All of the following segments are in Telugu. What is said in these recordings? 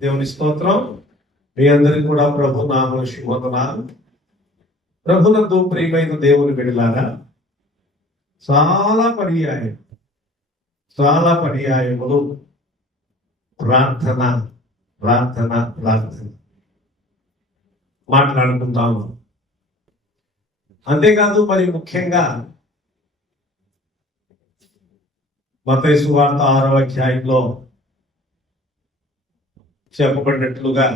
దేవుని స్తోత్రం. మీ అందరికి కూడా ప్రభు నామమున శుభవందనాలు. ప్రభునందు ప్రియమైన దేవుని బిడ్డలారా, చాలా పర్యాయములు ప్రార్థన ప్రార్థన ప్రార్థన మాట్లాడుకుంటాము. అంతేకాదు, మరి ముఖ్యంగా మత్తయి సువార్త 6వ అధ్యాయంలో చెప్పబడినట్లుగా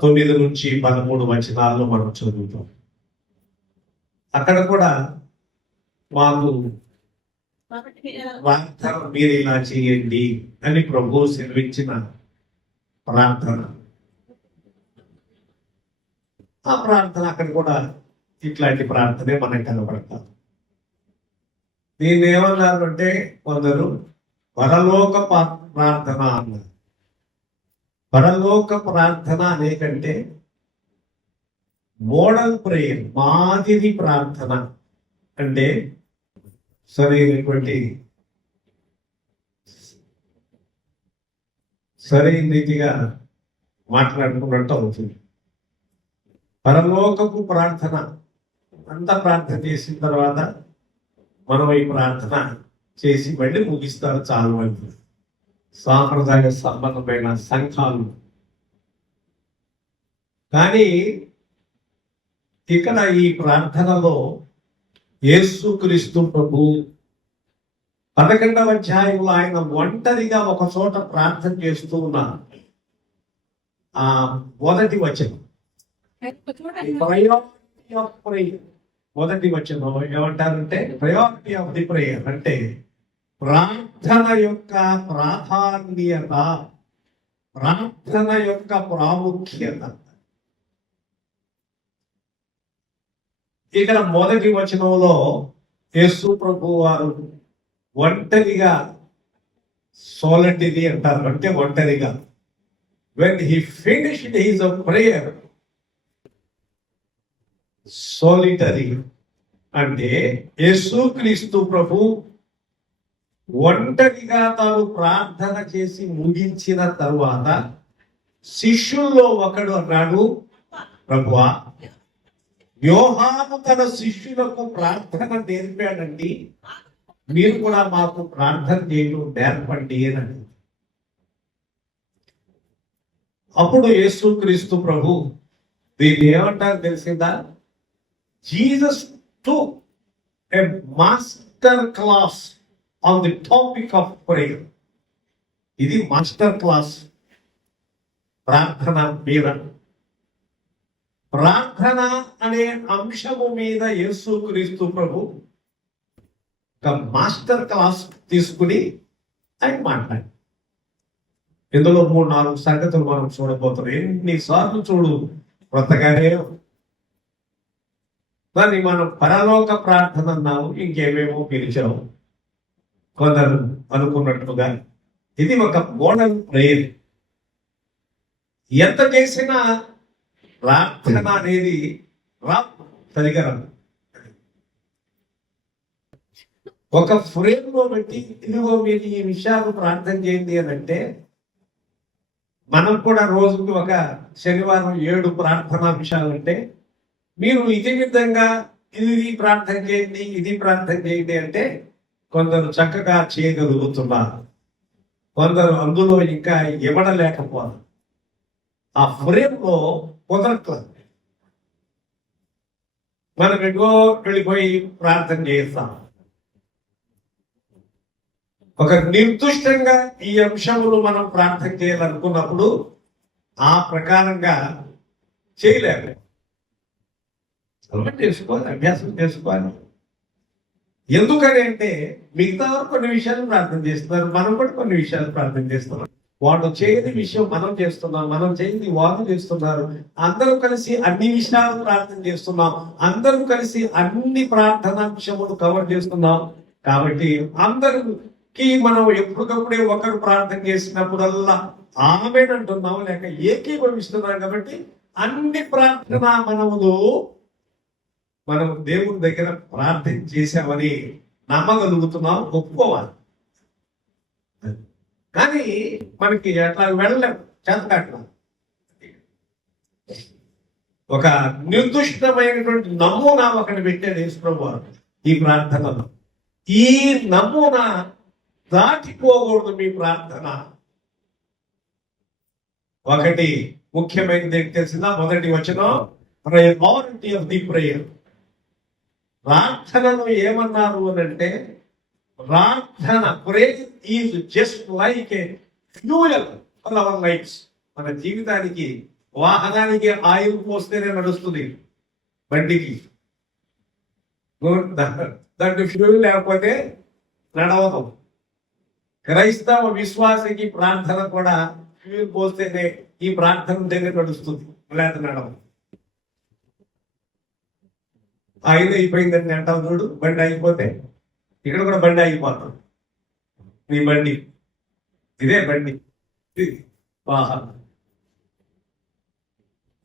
9 నుంచి 13 వచనాల్లో మనం చదువుతాం. అక్కడ కూడా మాకు ప్రార్థన మీరు ఇలా చేయండి అని ప్రభు సెలవించిన ప్రార్థన, ఆ ప్రార్థన అక్కడ కూడా ఇట్లాంటి ప్రార్థనే మనకు కనబడతాం. దీన్ని ఏమన్నారు అంటే కొందరు పరలోక ప్రార్థన అన్నారు. పరలోక ప్రార్థన అనే కంటే మోడల్ ప్రేయర్, మాదిరి ప్రార్థన అంటే సరైన రీతిగా మాట్లాడుకున్నట్టు అవుతుంది. పరలోకపు ప్రార్థన అంతా ప్రార్థన చేసిన తర్వాత మనం ఈ ప్రార్థన చేసి మళ్ళీ ముగిస్తారు చాలా మంది సాంప్రదాయ సంబంధమైన సంఘాలు. కానీ ఇక్కడ ఈ ప్రార్థనలో యేసుక్రీస్తు ప్రభు 11వ అధ్యాయంలో ఆయన ఒంటరిగా ఒక చోట ప్రార్థన చేస్తూ ఉన్నారు. ఆ మొదటి వచనం, మొదటి వచనం ఏమంటారంటే ప్రయారిటీ ఆఫ్ ది ప్రేయర్ అంటే ప్రార్థన యొక్క ప్రాధాన్యత, ప్రార్థన యొక్క ప్రాముఖ్యత. ఇక్కడ మొదటి వచనంలో యేసు ప్రభు వారు ఒంటరిగా, సోలటిది అంటారు, అంటే ఒంటరిగా, when he finished his prayer, solitary అంటే యేసుక్రీస్తు ప్రభు ఒంటరిగా తాను ప్రార్థన చేసి ముగించిన తరువాత శిష్యుల్లో ఒకడు అన్నాడు, ప్రభువా, యోహాను తన శిష్యులకు ప్రార్థన నేర్పాడండి, మీరు కూడా మాకు ప్రార్థన చేయడం నేర్పండి అని. అప్పుడు యేసుక్రీస్తు ప్రభు దీన్ని ఏమంటారు తెలిసిందా? Jesus took a master class on the topic of prayer. ఇది మాస్టర్ క్లాస్ ప్రార్థన మీద. ప్రార్థన అనే అంశము మీద యేసుక్రీస్తు ప్రభు ఒక మాస్టర్ క్లాస్ తీసుకుని ఆయన మాట్లాడి, ఇందులో 3-4 సంగతులు మనం చూడబోతున్నాం. ఎన్నిసార్లు చూడు కొత్తగానే దాన్ని మనం పరలోక ప్రార్థన అన్నాము, ఇంకేమేమో పిలిచాము కొందరు అనుకున్నట్టుగా. ఇది ఒక మోడల్ ప్రేయర్. ఎంత చేసినా ప్రార్థన అనేది సరిగా ఒక ఫ్రేమ్ లో పెట్టి ఇదిగో మీరు ఈ విషయాలు ప్రార్థన చేయండి అని అంటే, మనం కూడా రోజుకి ఒక శనివారం 7 ప్రార్థనా విషయాలు అంటే, మీరు ఇది విధంగా ఇది ప్రార్థన చేయండి, ఇది ప్రార్థన చేయండి అంటే కొందరు చక్కగా చేయగలుగుతున్నారు, కొందరు అందులో ఇంకా ఇవ్వడలేకపోవాలి. ఆ ఫ్రేమ్ లో కుదరట్లేదు. మనం ఎన్నో వెళ్ళిపోయి ప్రార్థన చేస్తాం. ఒక నిర్దిష్టంగా ఈ అంశములు మనం ప్రార్థన చేయాలనుకున్నప్పుడు ఆ ప్రకారంగా చేయలేము. చేసుకోవాలి, అభ్యాసం చేసుకోవాలి. ఎందుకని అంటే మిగతా కొన్ని విషయాలు ప్రార్థన చేస్తున్నారు, మనం కూడా కొన్ని విషయాలు ప్రార్థన చేస్తున్నాం. వాళ్ళు చేయని విషయం మనం చేస్తున్నాం, మనం చేయని వాళ్ళు చేస్తున్నారు. అందరూ కలిసి అన్ని విషయాలు ప్రార్థన చేస్తున్నాం, అందరూ కలిసి అన్ని ప్రార్థనాంశములు కవర్ చేస్తున్నాం. కాబట్టి అందరికి మనం ఎప్పటికప్పుడే ఒకరు ప్రార్థన చేసినప్పుడల్లా ఆమెనంటున్నాం, లేక ఏకీభవిస్తున్నాం. కాబట్టి అన్ని ప్రార్థనా మనం దేవుని దగ్గర ప్రార్థన చేశామని నమ్మగలుగుతున్నాం, ఒప్పుకోవాలి. కానీ మనకి అట్లా వెళ్ళలేం, చేతకాట్ల. ఒక నిర్దిష్టమైనటువంటి నమూనా ఒకటి పెట్టాడు యేసుప్రభు వారు ఈ ప్రార్థనలో. ఈ నమూనా దాటిపోకూడదు మీ ప్రార్థన. ఒకటి ముఖ్యమైనది ఏంటి తెలిసిందా? మొదటి వచనం, ప్రయారిటీ ఆఫ్ ది ప్రేయర్. ప్రార్థనను ఏమన్నారు అని అంటే, ప్రార్థన prayer is just like a fuel for our lifes. మన జీవితానికి, వాహనానికి ఆయిల్ పోస్తేనే నడుస్తుంది బండికి. దాంట్లో ఫ్యూయల్ లేకపోతే నడవదు. క్రైస్తవ విశ్వాసకి ప్రార్థన కూడా ఫ్యూయల్ పోస్తేనే ఈ ప్రార్థన దగ్గర నడుస్తుంది, లేక నడవదు. ఆయిల్ అయిపోయిందని అంటావు చూడు, బండి అయిపోతే ఇక్కడ కూడా బండి అయిపోతాం. నీ బండి ఇదే బండి, వాహనం.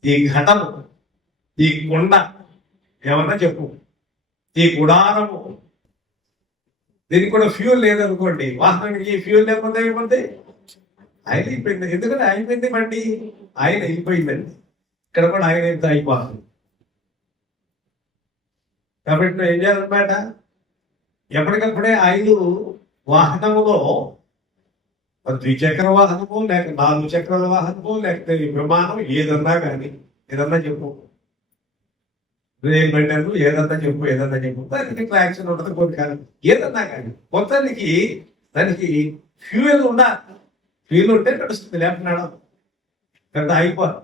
ఈ ఘటము, ఈ కొండ, ఏమన్నా చెప్పు, ఈ గుడారము, దీనికి కూడా ఫ్యూల్ లేదనుకోండి, వాహనానికి ఫ్యూల్ లేకపోతే అయిపోతే ఆయిల్ అయిపోయింది. ఎందుకంటే అయిపోయింది బండి, ఆయిల్ అయిపోయిందండి. ఇక్కడ కూడా ఆయిల్ అయితే అయిపోతుంది. కాబట్టి నువ్వు ఏం చేయాలన్నమాట, ఎప్పటికప్పుడే ఆయిల్ వాహనములో, ద్విచక్ర వాహనము లేక 4 చక్రాల వాహనము లేకపోతే విమానం, ఏదన్నా కానీ, ఏదన్నా చెప్పు, రైలు బండి ఏదన్నా చెప్పు, దానికి ట్రాక్షన్ ఉంటుంది కొన్ని కాలం, ఏదన్నా కానీ మొత్తానికి దానికి ఫ్యూయల్ ఉండాలి. ఫ్యూయల్ ఉంటే నడుస్తుంది, లేకపోతే నడవదు, పెద్ద అయిపోదు.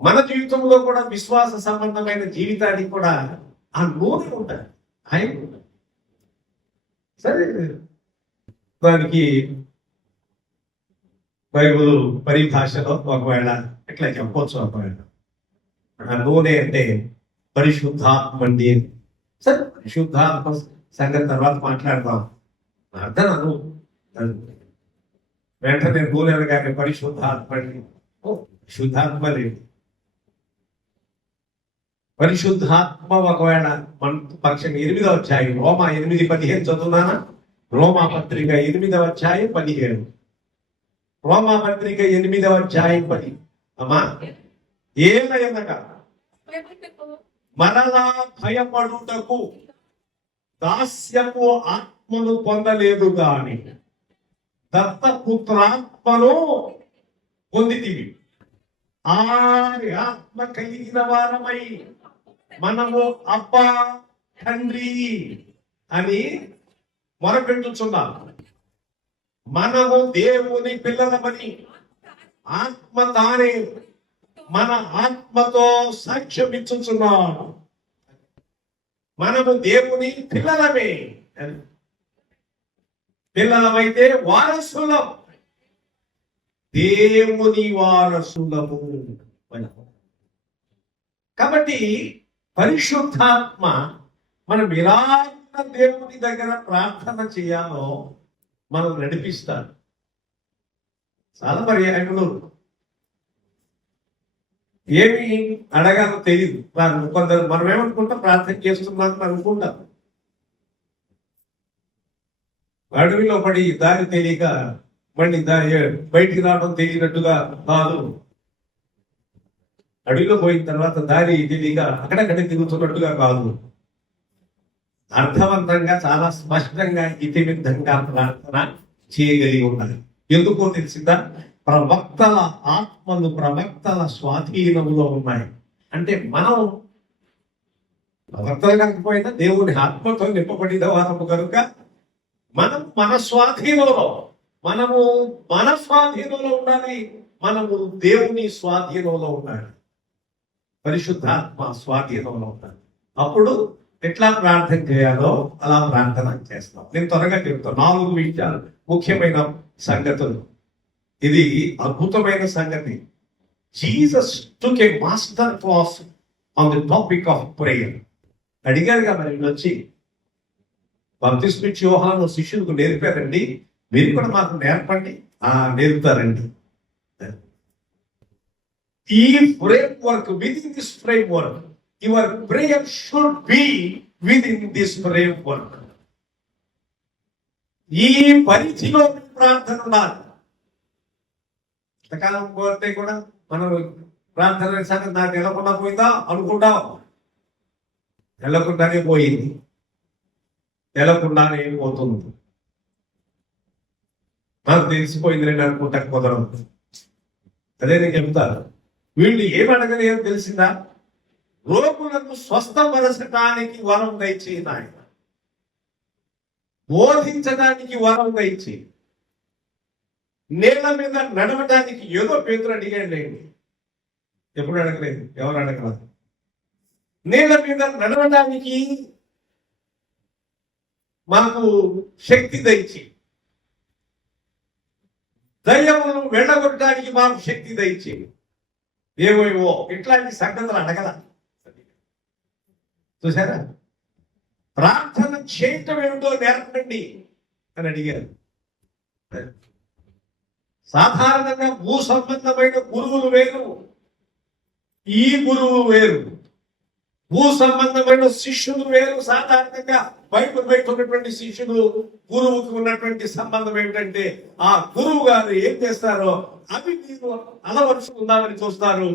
మన జీవితంలో కూడా విశ్వాస సంబంధమైన జీవితానికి కూడా ఆ నూనె ఉంటుంది, ఆయన ఉంటుంది. సరే, దానికి బైబుల్ పరిభాషలో ఒకవేళ ఇట్లా చెప్పవచ్చు, ఒకవేళ ఆ నూనె అంటే పరిశుద్ధాత్మ అండి. సరే, పరిశుద్ధాత్మ సంగతి తర్వాత మాట్లాడదాం. అర్థం అను వెంటనే నూనె కానీ పరిశుద్ధాత్మ అండి, శుద్ధాత్మ లేదు. పరిశుద్ధాత్మ ఒకవేళ మన పక్షం 8వ అధ్యాయం, రోమా 8:15 చదువునానా? రోమా పత్రిక 8వ అధ్యాయం 17. రోమా పత్రిక 8వ అధ్యాయం 10. అమ్మా, ఏలయనగా మరలా భయపడుటకు దాస్యపు ఆత్మను పొందలేదు గాని దత్తపుత్రాత్మను పొందితివి. ఆ ఆత్మ కలిగిన వారమై మనము అబ్బా తండ్రి అని మొరపెట్టుచున్నాం. మనము దేవుని పిల్లలమని ఆత్మ తానే మన ఆత్మతో సాక్ష్యం ఇచ్చుచున్నాం. మనము దేవుని పిల్లలమే. పిల్లలమైతే వారసులం, దేవుని వారసులము. కాబట్టి పరిశుద్ధాత్మ మనం ఎలా దేవుని దగ్గర ప్రార్థన చేయాలో మనం నడిపిస్తారు. చాలా పర్యాయములు ఏమి అడగాలో తెలియదు. కొందరు మనం ఏమనుకుంటాం, ప్రార్థన చేస్తున్నామని అనుకుంటాం. అడవిలో పడి దారి తెలియక మళ్ళీ బయటికి రావడం తెలియనట్టుగా కాదు. అడవిలో పోయిన తర్వాత దారి తెలియక అక్కడక్కడే తిరుగుతున్నట్టుగా కాదు. అర్థవంతంగా, చాలా స్పష్టంగా, ఇతిమిద్ధంగా ప్రార్థన చేయగలిగి ఉండాలి. ఎందుకో తెలిసిందా? ప్రవక్తల ఆత్మలు ప్రవక్తల స్వాధీనంలో ఉన్నాయి. అంటే మనం ప్రవక్తలు కాకపోయినా దేవుని ఆత్మతో నింపబడిన వారము కనుక మనం మన స్వాధీనంలో ఉండాలి. మనము దేవుని స్వాధీనంలో ఉండాలి, పరిశుద్ధాత్మ స్వాధీనంలో ఉండాలి. అప్పుడు ఎట్లా ప్రార్థన చేయాలో అలా ప్రార్థన చేస్తాం. నేను త్వరగా చెప్తాను 4 విషయాలు, ముఖ్యమైన సంగతులు. ఇది అద్భుతమైన సంగతి. Jesus took a master class on the topic of prayer. అడిగారుగా మరి వచ్చి, బాప్తిస్మా యోహాను శిష్యులకు నేర్పారండి, మీరు కూడా మాకు నేర్పండి. నేర్పుతారండి. ఈ framework, with in this framework your prayer should be with in this framework. ఈ పరిధిలో మీ ప్రార్థన ఉండాలి. ఇంతకాలం కోరితే కూడా మనం ప్రార్థన సంగతి నాకు వెళ్ళకుండా పోయిందా అనుకుంటాం. వెళ్ళకుండానే పోయింది, వెళ్ళకుండానే పోతుంది. నాకు తెలిసిపోయింది రండి అనుకుంటా కుదరదు. అదే నేను చెప్తాను. వీళ్ళు ఏమడగలేదో తెలిసిందా? రోగులను స్వస్థపరచడానికి వరం దయచేయి ఆయన, బోధించడానికి వరం దయచేయి, నేల మీద నడవడానికి ఏదో పేతురు అడిగాడు. ఎప్పుడు అడగలేదు, ఎవరు అడగలేదు. నేల మీద నడవడానికి మాకు శక్తి దయచి, దయ్యములను వెళ్ళగొట్టడానికి మాకు శక్తి దయచి, ఏమేమో ఇట్లాంటి సంగతులు అడగల. చూసారా? ప్రార్థన చేయటం ఏమిటో నేర్పండి అని అడిగారు. సాధారణంగా భూ సంబంధమైన గురువులు వేరు, ఈ గురువు వేరు. భూ సంబంధమైన శిష్యులు వేరు. సాధారణంగా బైబిల్ బయట ఉన్నటువంటి శిష్యులు గురువుకి ఉన్నటువంటి సంబంధం ఏమిటంటే ఆ గురువు గారు ఏం చేస్తారో అవి మీరు అలవరుచుకుందామని చూస్తారు.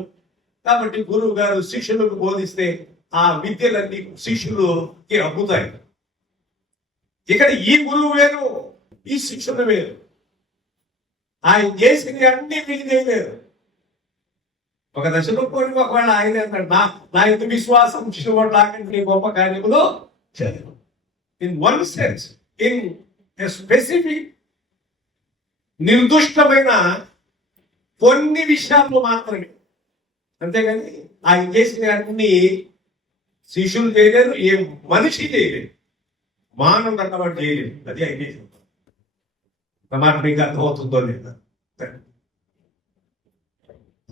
కాబట్టి గురువు గారు శిష్యులకు బోధిస్తే ఆ విద్యలన్నీ శిష్యులకి అబ్బుతాయి. ఇక్కడ ఈ గురువు వేరు, ఈ శిష్యులు వేరు. ఆయన చేసినవి అన్ని వీళ్ళు చేయలేరు. ఒక దశలో పోయి ఒకవేళ ఆయన అన్నాడు, నా ఇంత విశ్వాసం లాగంటే గొప్ప కార్యములు చేయను. In one sense, in specific నిర్దిష్టమైన కొన్ని విషయాల్లో మాత్రమే. అంతేగాని ఆయన చేసిన అన్ని శిష్యులు చేయలేరు, ఏ మనిషి చేయలేదు, మానవుడు అన్నవాడు చేయలేదు. అది ఆయన చేసిన మాట మీకు అర్థమవుతుందో లేదా?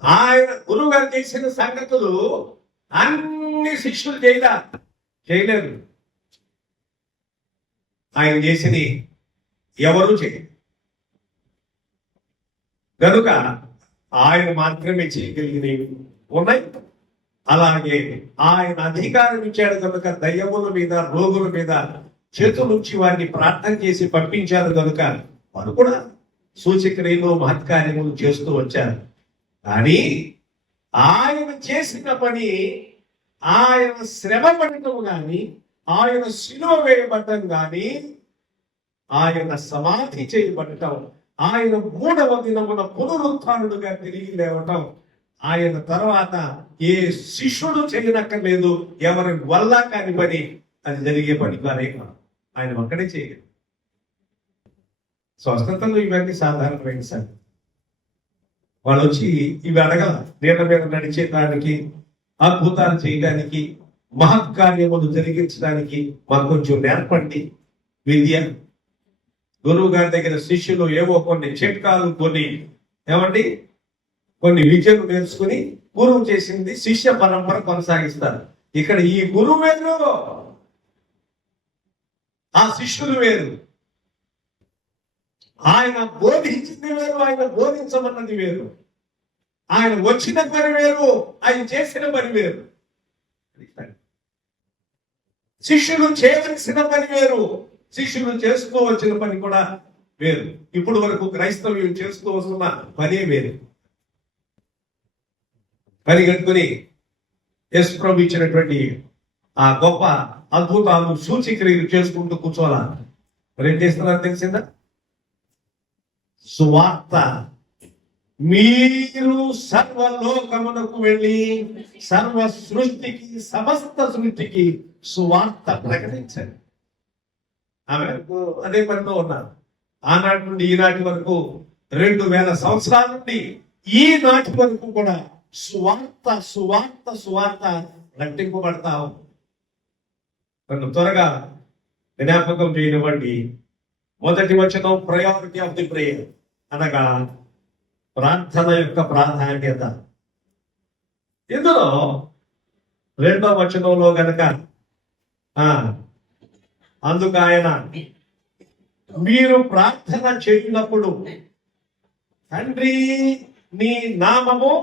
ఆయన గురువు గారు చేసిన సంగతులు అన్ని శిష్యులు చేయలేరు. ఆయన చేసినవి ఎవరు చేయరు. కనుక ఆయన మాత్రమే చేయగలిగినవి ఉన్నాయి. అలాగే ఆయన అధికారం ఇచ్చాడు కనుక దయ్యముల మీద, రోగుల మీద చేతులుంచి వారిని ప్రార్థన చేసి పంపించారు కనుక వారు కూడా సూచక్రియలు, మహత్కార్యములు చేస్తూ వచ్చారు. కానీ ఆయన చేసిన పని, ఆయన శ్రమ పడటం కానీ, ఆయన శిలువ వేయబడటం కానీ, ఆయన సమాధి చేయబడటం, ఆయన 3వ దినమున పునరుత్థానుడుగా తిరిగి లేవటం, ఆయన తర్వాత ఏ శిష్యుడు చేయనక్కర్లేదు, ఎవరి వల్ల కాని పని అది జరిగే పని కానీ ఆయన ఒక్కడే చేయలేదు. స్వస్థతలు ఇవన్నీ సాధారణమైన సంగతి. వాళ్ళు వచ్చి ఇవి అడగల. నీళ్ళ మీద నడిచేదానికి, అద్భుతాలు చేయడానికి, మహత్కార్యములు జరిగించడానికి మాకు కొంచెం నేర్పండి విద్య. గురువు గారి దగ్గర శిష్యులు ఏవో కొన్ని చిట్కాలు, కొన్ని విద్యలు నేర్చుకుని గురువు చేసింది శిష్య పరంపర కొనసాగిస్తారు. ఇక్కడ ఈ గురువు వేరు, ఆ శిష్యులు వేరు. ఆయన బోధించింది వేరు, ఆయన బోధించమన్నది వేరు. ఆయన వచ్చిన పని వేరు, ఆయన చేసిన పని వేరు. శిష్యులు చేయవలసిన పని వేరు, శిష్యులు చేస్తూ వచ్చిన పని కూడా వేరు. ఇప్పుడు వరకు క్రైస్తవ్యం చేస్తూ వస్తున్న పనే వేరు. పని కట్టుకుని యేసు ప్రభు ఇచ్చినటువంటి ఆ గొప్ప అద్భుతాలు, సూచక్రియలు చేసుకుంటూ కూర్చోవాలా. మరి ఏం చేస్తున్నారు తెలిసిందా? సువార్త, మీరు సర్వలోకమునకు వెళ్ళి సర్వ సృష్టికి, సమస్త సృష్టికి సువార్త ప్రకటించండి. ఆమె అదే పనిలో ఉన్నారు. ఆనాటి నుండి ఈనాటి వరకు 2000 సంవత్సరాల నుండి ఈనాటి వరకు కూడా సువార్త సువార్త సువార్త ప్రకటింపబడతావు. త్వరగా జ్ఞాపకం చేయనివ్వండి. మొదటి వచనం ప్రయారిటీ ఆఫ్ ది ప్రేయర్, అనగా ప్రార్థన యొక్క ప్రాధాన్యత. ఇందులో 2వ వచనంలో గనక అందుకు ఆయన, మీరు ప్రార్థన చేసినప్పుడు తండ్రి నీ నామము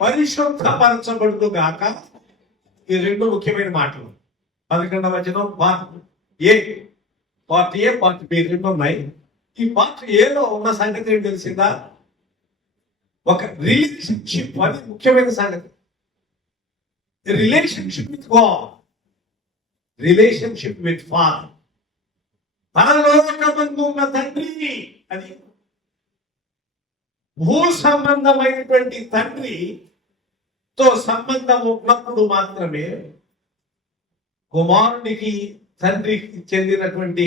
పరిశుద్ధపరచబడును గాక. ఈ 2 ముఖ్యమైన మాటలు. 11వ వచనం పార్ట్ ఏ పార్ట్ బి రెండు ఉన్నాయి. ఈ పార్ట్ ఏలో ఉన్న సంగతి ఏం తెలిసిందా? ఒక రిలేషన్షిప్ అని ముఖ్యమైన సంగతి. Relationship with God, relationship with father. పరలోకమందు ఉన్న తండ్రి, అది భూ సంబంధమైనటువంటి తండ్రితో సంబంధం ఉన్నప్పుడు మాత్రమే కుమారునికి తండ్రికి చెందినటువంటి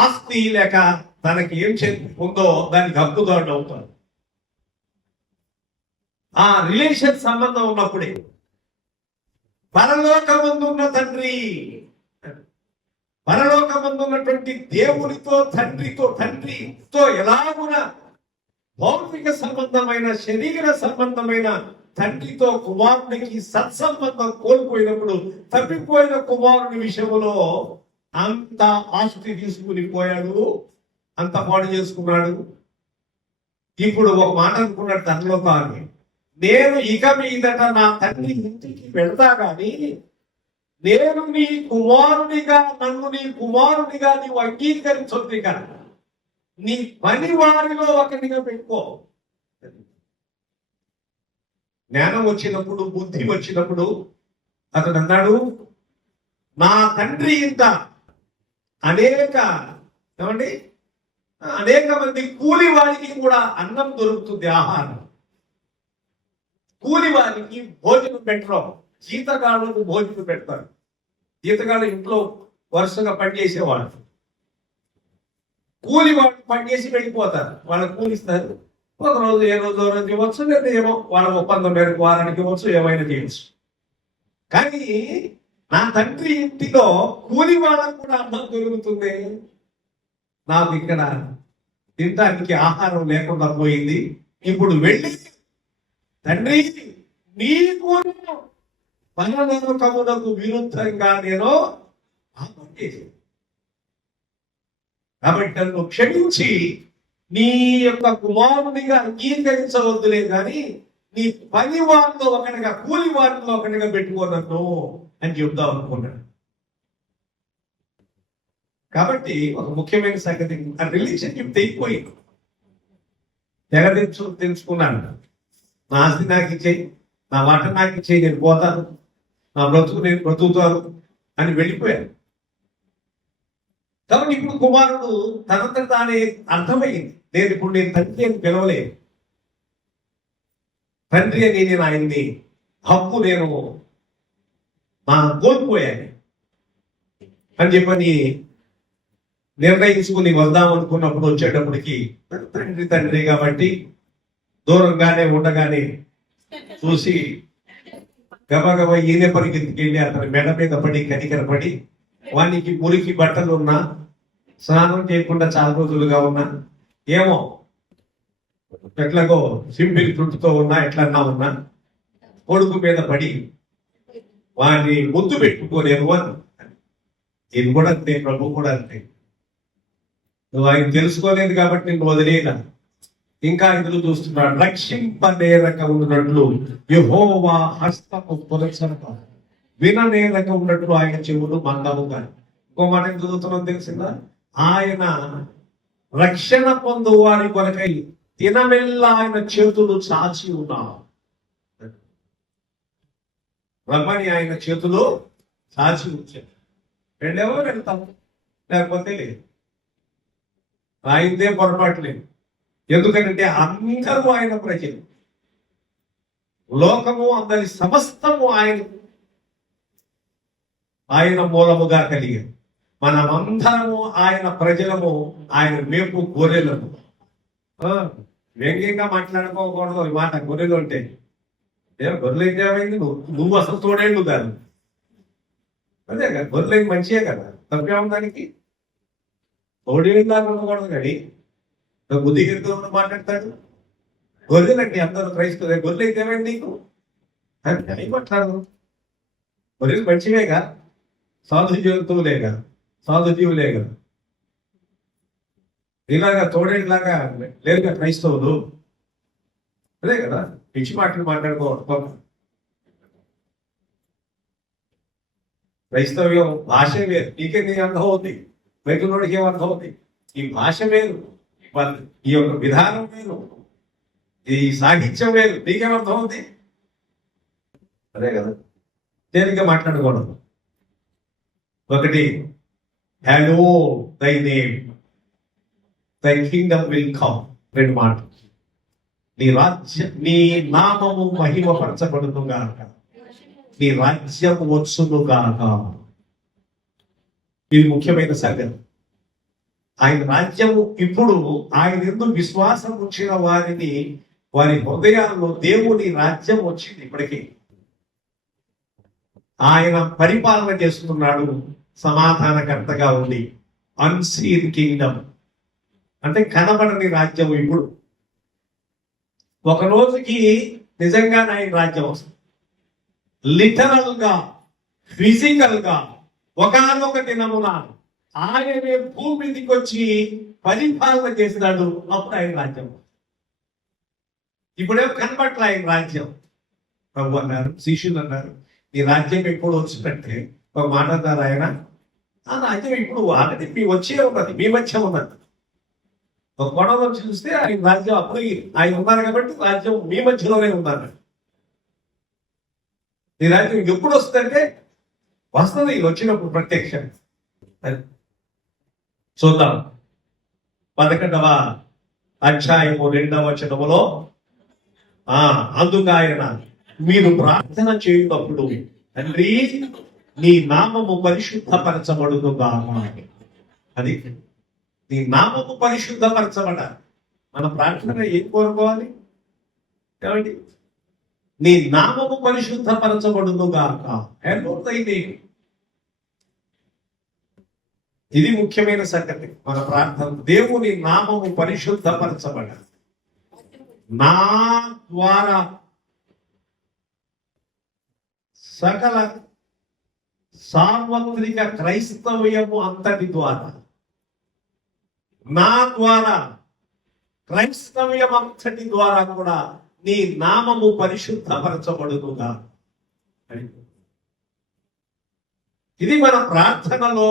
ఆస్తి లేక తనకి ఏం ఉందో దానికి హక్కుదారుడు అవుతాడు. ఆ రిలేషన్ సంబంధం ఉన్నప్పుడే పరలోకమందు ఉన్న తండ్రి, పరలోకమందు ఉన్నటువంటి దేవునితో తండ్రితో ఎలాగున భౌతిక సంబంధమైన శరీర సంబంధమైన తండ్రితో కుమారునికి సత్సంబంధం కోల్పోయినప్పుడు తప్పిపోయిన కుమారుని విషయంలో అంత ఆస్తి తీసుకుని పోయాడు, అంత పాడు చేసుకున్నాడు. ఇప్పుడు ఒక మాట అనుకున్నాడు తనలో తాను, నేను ఇక మీదట నా తండ్రి ఇంటికి వెళ్తా గాని నేను నీ కుమారునిగా, నన్ను నీ కుమారునిగా నీవు అంగీకరించొద్దు, కదా నీ పని వారిలో ఒకరిగా పెట్టుకో. జ్ఞానం వచ్చినప్పుడు, బుద్ధి వచ్చినప్పుడు అతడు అన్నాడు, నా తండ్రి ఇంత అనేక మంది కూలి వారికి కూడా అన్నం దొరుకుతుంది, ఆహారం. కూలి వారికి భోజనం పెట్టరు, జీతగాళ్ళకు భోజనం పెడతారు. జీతగాళ్ళు ఇంట్లో వరుసగా పనిచేసేవాళ్ళు, కూలి వాళ్ళు పనిచేసి వెళ్ళిపోతారు. వాళ్ళకి కూలిస్తారు, ఒక రోజు ఏ రోజు ఇవ్వచ్చు, లేదా ఏమో వాళ్ళ ఒప్పందం మేరకు వారానికి ఇవ్వచ్చు, ఏమైనా చేయవచ్చు. కానీ నా తండ్రి ఇంటిలో కూలి వాళ్ళకు కూడా అన్నం దొరుకుతుంది, నాకు ఇక్కడ తినడానికి ఆహారం లేకుండా పోయింది. ఇప్పుడు వెళ్ళి తండ్రి నీకు పరలోకమునకు విరుద్ధంగా నేను పాపం చేశాను, కాబట్టి నన్ను క్షమించి నీ యొక్క కుమారునిగా అంగీకరించవద్దులే కానీ నీ పని వారిలో ఒకటిగా, కూలి వారిలో ఒకటిగా పెట్టుకోనన్ను అని చెప్దాం అనుకున్నాడు. కాబట్టి ఒక ముఖ్యమైన సంగతి, ఆ రిలేషన్షిప్ తెగిపోయింది. తెలుసుకున్నాను, నా ఆస్తి నాకు ఇచ్చేయి, నా వాట నాకు ఇచ్చేయి, నేను పోతాను, నా బ్రతుకు నేను బ్రతుకుతాను అని వెళ్ళిపోయాను. కాబట్టి ఇప్పుడు కుమారుడు తనంత తానే అర్థమైంది, నేను తండ్రి అని పిలవలేదు, తండ్రి అని నేను ఆయన్ని హక్కు నేను కోల్పోయాను అని చెప్పని నిర్ణయించుకుని వద్దాం అనుకున్నప్పుడు వచ్చేటప్పటికి తండ్రి కాబట్టి దూరంగానే ఉండగానే చూసి గబగబ ఈయన పరిగెత్తుకెళ్ళి అతని మెడ మీద పడి కనికరపడి, వానికి మురికి బట్టలు ఉన్నా, స్నానం చేయకుండా చాలా రోజులుగా ఉన్నా, ఏమో ఎట్లాగో సింపిల్ చుట్టుతో ఉన్నా, ఎట్లన్నా ఉన్నా, కొడుకు మీద పడి వాడిని ముద్దు పెట్టుకోలేను అని. ఇది కూడా అంతే, ప్రభు కూడా అంతే. నువ్వు ఆయన తెలుసుకోలేదు కాబట్టి నేను వదిలేదా. ఇంకా ఇందులో చూస్తున్నాడు, రక్షింపనేరక ఉన్నట్లు యెహోవా హస్తము పురచరక, విననేరక ఉన్నట్లు ఆయన చెవులు మందముగా. ఇంకో మాట చదువుతున్నాం తెలిసిందా, ఆయన రక్షణ పొందు వారి కొరకై దినమెల్లా ఆయన చేతులు చాచి ఉన్నాడు. రమ్మని ఆయన చేతులు చాచి ఉంచాడు. వెళ్ళేవో వెళ్తాము, లేకపోతే లేదు. ఆయనదే పొరపాటు లేదు. ఎందుకంటే అందరూ ఆయన ప్రజలు, లోకము అందరి సమస్తము ఆయన మూలముగా కలిగారు. మనమందరము ఆయన ప్రజలము, ఆయన మేపు గొర్రెలను. వ్యంగ్యంగా మాట్లాడుకోకూడదు ఈ మాట. గొర్రెలు అంటే గొర్రెలు ఏం చేయమైంది, నువ్వు అసలు తోడేళ్ళు కాదు. అదే కదా, గొర్రెలు మంచియే కదా, తప్పే దానికి. తోడేళ్ళు దాకా ఉండకూడదు కానీ బుద్ధిగిరితో మాట్లాడతాడు. గొర్రెలండి అందరూ క్రైస్తవులే, గొర్రెలు అయితే ఏమైంది నీకు అని మాట్లాడదు. గొర్రెలు మంచివేగా, సాధు జంతువులేగా, సాధు జీవులేగా. ఇలాగా తోడేలాగా లేదుగా క్రైస్తవులు. అదే కదా, పిచ్చి మాటలు మాట్లాడుకోవడం. క్రైస్తవ్యం భాష వేరు. నీకే నీ అర్థం అవుతుంది, బయటలోడికి ఏం అర్థం అవుతుంది. ఈ భాష వేరు, ఈ యొక్క విధానం వేరు, ఈ సాహిత్యం వేరు. నీకేం అర్థం అవుతుంది? అదే కదా, తేలిగ్గా మాట్లాడకూడదు. ఒకటి, హలో దై నేమ్, దై కింగ్డమ్ విల్ కమ్. రెండు మాటలు. నీ నామము మహిమపరచబడును గాక, నీ రాజ్యం వచ్చును గాక. ఇది ముఖ్యమైన సంగతి. ఆయన రాజ్యము ఇప్పుడు ఆయన ఎందుకు విశ్వాసం ఉంచిన వారిని, వారి హృదయాల్లో దేవుని రాజ్యం వచ్చింది. ఇప్పటికీ ఆయన పరిపాలన చేస్తున్నాడు సమాధానకర్తగా ఉండి. అన్సీన్ కింగ్డమ్ అంటే కనబడని రాజ్యం. ఇప్పుడు ఒక రోజుకి నిజంగా ఆయన రాజ్యం వస్తుంది. లిటరల్ గా, ఫిజికల్ గా ఒకనొక దినమున ఆయనే భూమి మీదకి వచ్చి పరిపాలన చేసినాడు. అప్పుడు ఆయన రాజ్యం. ఇప్పుడేమో కనబట్ల ఆయన రాజ్యం. ప్రభు అన్నారు, శిష్యులు అన్నారు, ఈ రాజ్యం ఎప్పుడు వచ్చినట్టే ఒక మాట అన్నారు ఆయన. ఆ రాజ్యం ఇప్పుడు ఆల్రెడీ మీ వచ్చే ఉన్నది, మీ మధ్య ఉన్నది. ఒక గొడవ చూస్తే ఆయన రాజ్యం అప్పుడు ఆయన ఉన్నారు కాబట్టి రాజ్యం మీ మధ్యలోనే ఉన్నారు. ఈ రాజ్యం ఎప్పుడు వస్తుందంటే వస్తుంది, వచ్చినప్పుడు ప్రత్యక్షం. చూద్దాం 11వ అధ్యాయము 2వ వచనములో, అందుకు ఆయన, మీరు ప్రార్థన చేయునప్పుడు తండ్రి నీ నామము పరిశుద్ధపరచబడును గాక. అది నీ నామము పరిశుద్ధపరచబడాలి. మన ప్రార్థన ఏం కోరుకోవాలి? ఏమండి? నీ నామము పరిశుద్ధపరచబడును గాక. ఏమవుతుంది? ఇది ముఖ్యమైన సంగతి. మన ప్రార్థన దేవుని నామము పరిశుద్ధపరచబడాలి. నా ద్వారా సకల సార్వత్రిక క్రైస్తవ్యము అంతటి ద్వారా, నా ద్వారా క్రైస్తవ్యం అంతటి ద్వారా కూడా నీ నామము పరిశుద్ధపరచబడునుగా. ఇది మన ప్రార్థనలో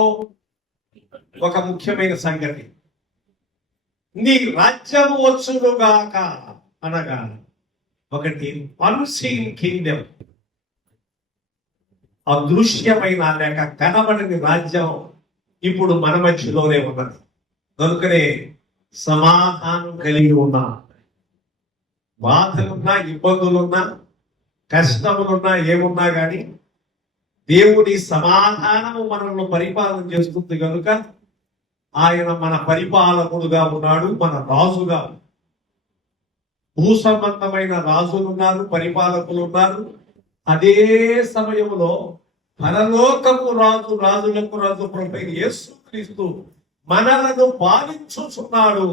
ఒక ముఖ్యమైన సంగతి. నీ రాజ్యము వచ్చునుగాక అనగా ఒకటి అన్సీన్ కింగ్డమ్, అదృశ్యమైన లేక కనబడని రాజ్యం ఇప్పుడు మన మధ్యలోనే ఉన్నది. కనుకనే సమాధానం కలిగి ఉన్నా, బాధలున్నా, ఇబ్బందులున్నా, కష్టములున్నా, ఏమున్నా కానీ దేవుడి సమాధానము మనల్ని పరిపాలన చేస్తుంది. కనుక ఆయన మన పరిపాలకుడుగా ఉన్నాడు, మన రాజుగా. భూ సంబంధమైన రాజులు ఉన్నారు, పరిపాలకులు ఉన్నారు. అదే సమయంలో పరలోకము రాజు, రాజులకు రాజు ప్రభువైన యేసుక్రీస్తు మనలను పాలించుచున్నాడు.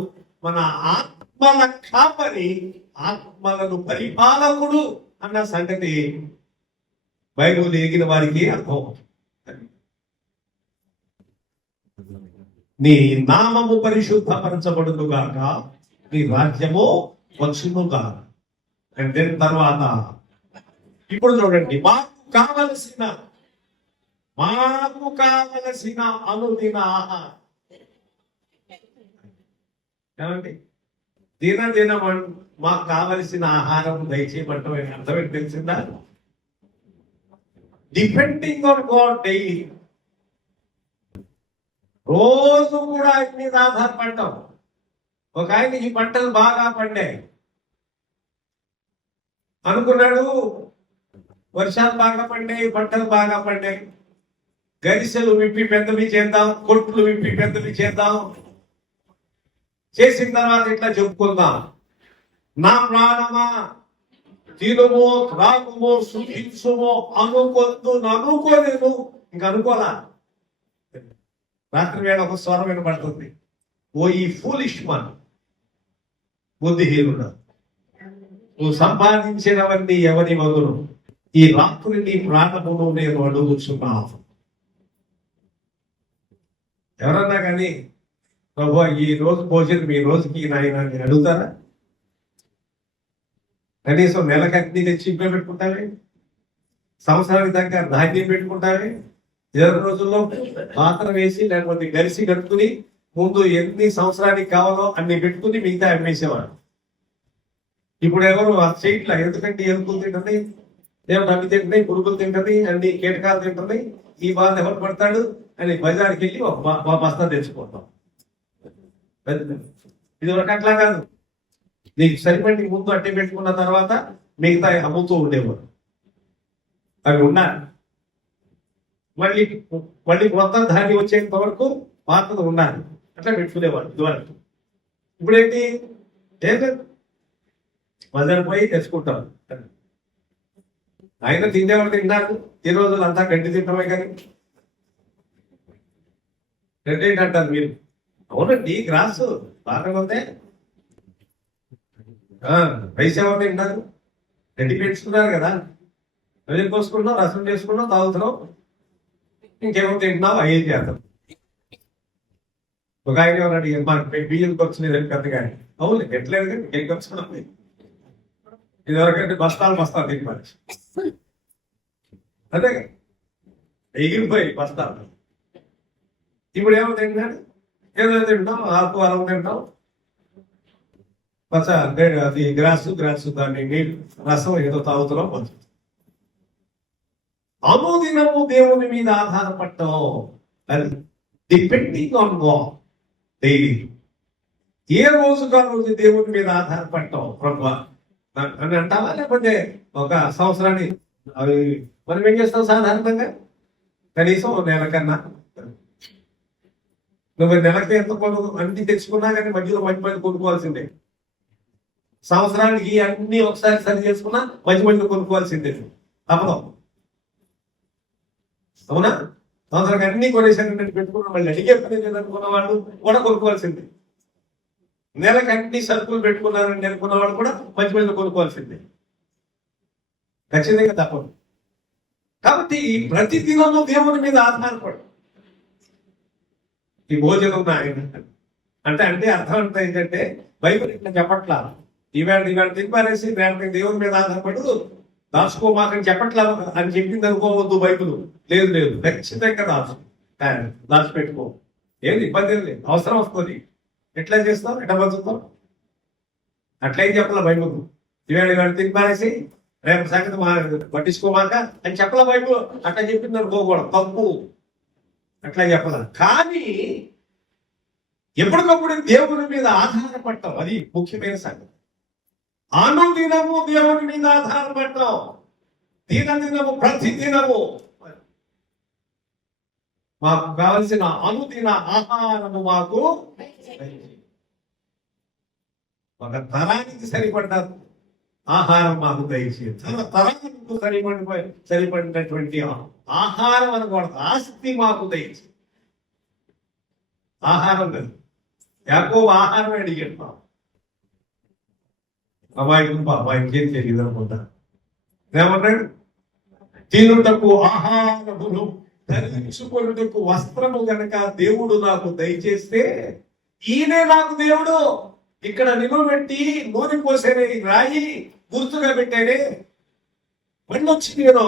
మన ఆత్మల కాపరి, ఆత్మలను పరిపాలకుడు అన్న సంగతి బైబిల్ ఎరిగిన వారికి అర్థం. నీ నామము పరిశుద్ధపరచబడునుగాక, నీ రాజ్యము వచ్చునుగాక. అంటే తర్వాత ఇప్పుడు చూడండి, మాకు కావలసిన అనుదిన ఆహారం. ఏమండి? దినదినం మాకు కావలసిన ఆహారం దయచేయమంటే అర్థమేంటి తెలిసిందా? Depending on God daily. రోజు కూడా ఆయన మీద ఆధారపడ్డాం. ఒక ఆయన ఈ పంటలు బాగా పండాయి అనుకున్నాడు, వర్షాలు బాగా పడ్డాయి, పంటలు బాగా పడ్డాయి, గరిసెలు విప్పి పెద్దవి చేద్దాం, కొట్లు విప్పి పెద్దవి చేద్దాం. చేసిన తర్వాత ఇట్లా చెప్పుకుందాం, నా ప్రాణమా తినుమో త్రాగుమో సుఖించుమో అనుకోలేదు. ఇంక అనుకోలా. రాత్రి వేళ ఒక స్వరం వినపడుతుంది, ఓ ఈ ఫూలిష్ మన్, బుద్ధిహీనుడు, నువ్వు సంపాదించినవన్నీ ఎవరి వదులు, ఈ రాత్రి నీ ప్రాణమును నేను అడుగుచున్నాను. ఎవరన్నా కానీ ప్రభు ఈ రోజు భోజనం మీ రోజుకి నాయన నేను అడుగుతారా? కనీసం నెలకు అగ్ని తెచ్చి ఇంట్లో పెట్టుకుంటావే, సంవత్సరానికి దగ్గర ధాన్యం పెట్టుకుంటావే, ఇరవై రోజుల్లో పాత్ర వేసి లేకపోతే గరిసి కట్టుకుని ముందు ఎన్ని సంవత్సరానికి కావాలో అన్ని పెట్టుకుని మిగతా అమ్మేసేవాడు. ఇప్పుడు ఎవరు చేయట్లా. ఎందుకంటే ఎలుకలు తింటుంది, ఏమన్నా అవి తింటున్నాయి, పురుగులు తింటుంది, అన్ని కీటకాలు తింటున్నాయి, ఈ బాధ ఎవరు పడతాడు అని బజార్కి వెళ్ళి ఒక బస్తా తెచ్చుకుంటాం. ఇది ఒక అట్లా కాదు. నీకు సరిపడి ముందు అట్టి పెట్టుకున్న తర్వాత మిగతా అమ్ముతూ ఉండేవాడు. అవి ఉన్నారు. మళ్ళీ మళ్ళీ మొత్తం ధాన్యం వచ్చేంత వరకు పాత్రలు ఉండాలి. అట్లా పెట్టుకునేవాడు ఇదివరకు. ఇప్పుడేంటి లేదు, బజార్ పోయి తెచ్చుకుంటాం. ఆయన తినేవాడు తిన్నారు. ఈ రోజులు అంతా గడ్డి తింటమే కానీ గడ్డి ఏంటంటారు మీరు. అవునండి, గ్రాస్ బాగా ఉంది. రైస్ ఎవరు తింటారు? గడ్డి పెంచుతున్నారు కదా, అవి కోసుకుంటాం, రసం చేసుకుంటాం, తాగుతున్నాం, ఇంకేమో తింటున్నావు, అయ్యే చేద్దాం. ఒక ఆయన ఏమన్నాడు, మాకు బియ్యం వచ్చినాయి పెద్ద కానీ. అవును ఎట్లేదు కానీ ఏం ఖర్చు ఇది వరకంటే బస్తాలు తింటారు. అదే ఎగిరిపోయి బస్తాలు. ఇప్పుడు ఏమో తింటున్నాడు, ఏదో తింటాం, ఆకుకూరలు తింటాం, అది గ్రాసు దాన్ని నీళ్ళు రసం ఏదో తాగుతున్నాం. అనుదినము దేవుని మీద ఆధారపడటం, అది డిపెండింగ్ ఆన్ గాడ్ డైలీ. ఏ రోజుగా రోజు దేవుని మీద ఆధారపడటం ప్రభు అని అంటావా, లేకపోతే ఒక సంవత్సరాన్ని అవి మనం ఏం చేస్తాం సాధారణంగా కనీసం నెల కన్నా. నువ్వు నెలకి ఎంత అన్ని తెచ్చుకున్నా కానీ మధ్యలో మంచి కొనుక్కోవాల్సిందే. సంవత్సరానికి అన్ని ఒకసారి సరి చేసుకున్నా మధ్యలో కొనుక్కోవాల్సిందే. తప్పదు. అవునా? సంవత్సరానికి అన్ని కొనేసారి పెట్టుకున్న మళ్ళీ అడిగే పని లేదనుకున్న వాళ్ళు కూడా కొనుక్కోవాల్సిందే. నెలకు అన్ని సరుకులు పెట్టుకున్నారని అనుకున్న వాళ్ళు కూడా మధ్య కొనుక్కోవాల్సిందే. ఖచ్చితంగా తప్పదు. కాబట్టి ప్రతి దినము దేవుని మీద ఆధారపడు. ఈ భోజనం ఆయన అంటే అర్థం అంతా ఏంటంటే బైబిల్ ఇట్లా చెప్పట్లా, ఈవేళ తినిపారేసి రేపటి దేవుని మీద ఆధారపడు దాచుకోమాకని చెప్పట్లా అని చెప్పింది అనుకోవద్దు బైబిల్. లేదు, ఖచ్చితంగా దాచిపెట్టుకో. ఏది ఇబ్బంది లేదు, అవసరం వస్తుంది. ఎట్లా చేస్తాం, ఎట్లా బతుకుతాం, అట్లయితే చెప్పాల బైబిల్. ఈవేళ తినిపారేసి రేపు సంగతి పట్టించుకోమాక అని చెప్పాల బైబిల్. అట్లా చెప్పింది అనుకోకూడదు, తప్పు. అట్లా చెప్పాల. కానీ ఎప్పటికప్పుడు దేవుని మీద ఆధారపడటం అది ముఖ్యమైన సంగతి. అనుదినము దేవుని మీద ఆధారపడటం, దినదినము ప్రతి దినము మాకు కావలసిన అనుదిన ఆహారము మాకు ఒక తరానికి సరిపడ్డ ఆహారం మాకు దయచేసి, తరానికి సరిపడినటువంటి ఆహారం అనకూడదు, ఆస్తి మాకు దయచేసి. ఆహారం లేదు, యాకోబు ఆహారం అడిగాడు. అబ్బాయికి ఏం తెలియదు అనుకుంటా. ఏమన్నాడు? తినుటకు ఆహారమును ధరించుకొనుటకు వస్త్రము గనక దేవుడు నాకు దయచేస్తే ఈయనే నాకు దేవుడు. ఇక్కడ నిలబెట్టి నూనె పోసేనే రాయి గుర్తుగా పెట్టానే. మళ్ళీ వచ్చి నేను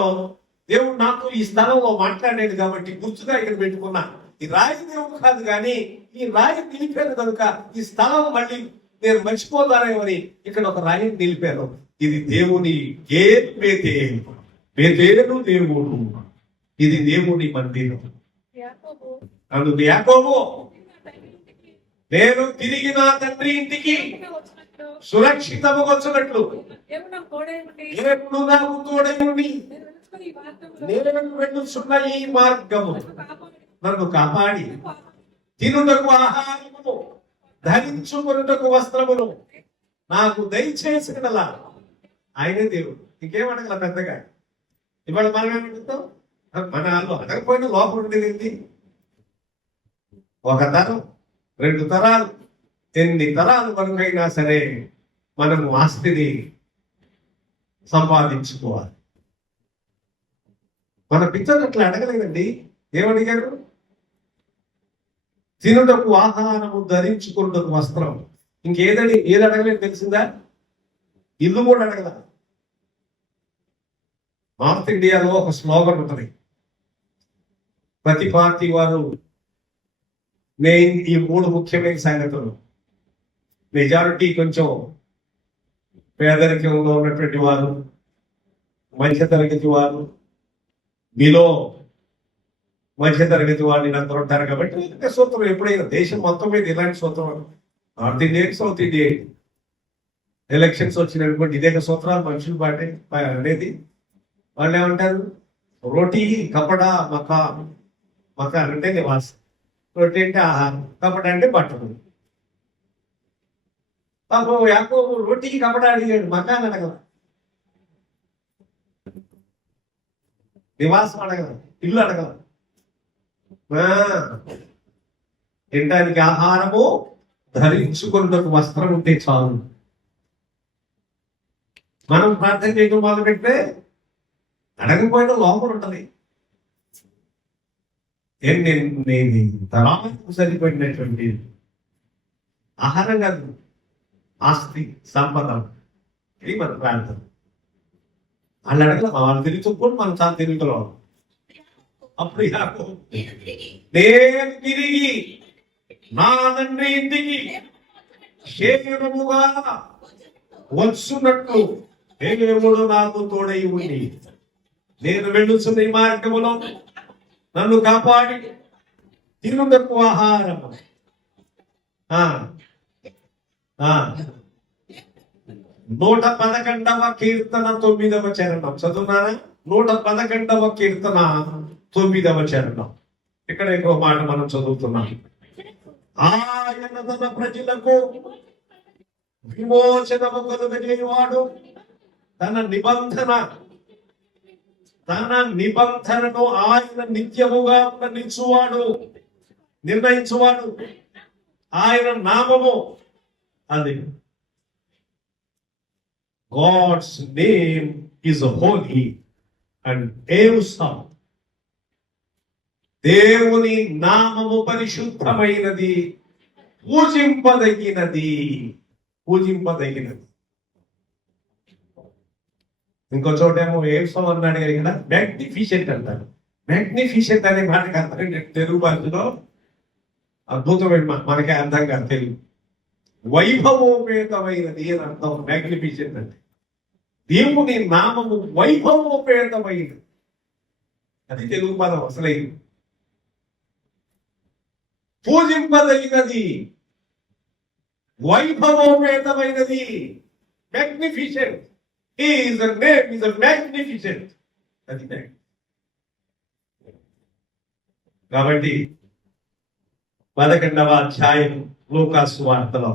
దేవుడు నాతో ఈ స్థలంలో మాట్లాడాడు కాబట్టి గుర్తుగా ఇక్కడ పెట్టుకున్నా. ఈ రాయి దేవుడు కాదు కానీ ఈ రాయి నిలిపాను కనుక ఈ స్థలం మళ్ళీ నేను మర్చిపోతానేమని ఇక్కడ ఒక రాయిని నిలిపాను. ఇది దేవుని బేతేలు దేవుడు, ఇది దేవుని మందిరం. అందుకు యాకోబు నేను తిరిగి నా తండ్రి ఇంటికి సురక్షితముగా వచ్చినట్లు దేవుడు నాకు తోడై నేను వెళ్ళుచున్న ఈ మార్గము నన్ను కాపాడి తినుటకు ఆహారమును ధరించుకున్నటకు వస్త్రమును నాకు దయచేసినలా ఆయనే దేవుడు. ఇంకేమనగల పెద్దగా. ఇవాళ మనం ఏమంటాం, మన వాళ్ళు అడగపోయిన లోపల ఉండేది ఒక తరం, 2 తరాలు, ఎన్ని తరాలు మనకైనా సరే మనము ఆస్తిని సంపాదించుకోవాలి. మన పిల్లలు అట్లా అడగలేదండి. ఏమడిగారు? తినుటకు ఆహారము ధరించుకున్నటకు వస్త్రం. ఏది అడగలేదు తెలిసిందా? ఇల్లు కూడా అడగల. నార్త్ ఇండియాలో ఒక స్లోగన్ ఉంటుంది, ప్రతి పార్టీ వారు నేను ఈ 3 ముఖ్యమైన సంగతులు, మెజారిటీ కొంచెం పేదరికంలో ఉన్నటువంటి వారు, మధ్య తరగతి వారు, బిలో మధ్య తరగతి వారిని అందరూ ఉంటారు కాబట్టి ఇదే సూత్రం ఎప్పుడైనా దేశం మొత్తం మీద ఇలాంటి సూత్రం. North Indian, south Indian elections వచ్చినటువంటి ఇదే సూత్రాలు మనుషులు పాటే అనేది. వాళ్ళు ఏమంటారు, రోటీ కపడా మకాన్. మకాన్ అంటే నివాసం, రోటీ అంటే ఆహారం, కపడా అంటే బట్టలు. పాపం యాకోబు రోటీకి కపడా అడిగాడు, మకాన్ అడగల, నివాసం అడగల, ఇల్లు అడగల. తినడానికి ఆహారము, ధరించుకున్నకు వస్త్రం ఉంటే చాలు. మనం ప్రార్థన చేయడం మొదలు పెడితే అడగకపోయినా లోపల ఉంటుంది. నేను తరాలకు సరిపడినటువంటి ఆహారం కాదు, ఆస్తి సంపద, ఇది మన ప్రార్థన. వాళ్ళు అడగల, వాళ్ళు తిరిగి చెప్పుకొని మనం చాలా తిరుగుతున్నాం. అప్పుడు నేను తిరిగి నా తండ్రి ఇంటికి క్షేమముగా వచ్చున్నట్టు దేవుడు నాకు తోడై ఉండి నేను వెళ్ళుచున్న ఈ మార్గములో నన్ను కాపాడి తినుటకు ఆహారం. 111వ కీర్తన 9వ చరణం చదువున్నారా? 111వ కీర్తన 9వ చరణం. ఇక్కడ ఇంకో మాట మనం చదువుతున్నాం. ఆయన తన ప్రజలకు విమోచనము కలుగజేయువాడు, తన నిబంధనను ఆయన నిత్యముగా నిర్ణయించువాడు. ఆయన నామము అది. God's name is holy and awesome. దేవుని నామము పరిశుద్ధమైనది, పూజింపదగినది. ఇంకో చోటేమో ఏసం అన్నాడు కదా, మ్యాగ్నిఫిషెంట్ అంటారు. మ్యాగ్నిఫిషెంట్ అనే మాటకి అర్థం తెలుగు భాషలో అద్భుతమైన, మనకే అర్థం కాదు తెలుగు. వైభవోపేతమైనది అని అర్థం మ్యాగ్నిఫిషెంట్ అంటే. దేవుని నామము వైభవోపేతమైనది, అది తెలుగు పదం అసలైంది. పూజింపదగినది, వైభవోపేతమైనది, magnificent. His name is magnificent. అది కాబట్టి 11వ అధ్యాయం లూకాసు వార్తలో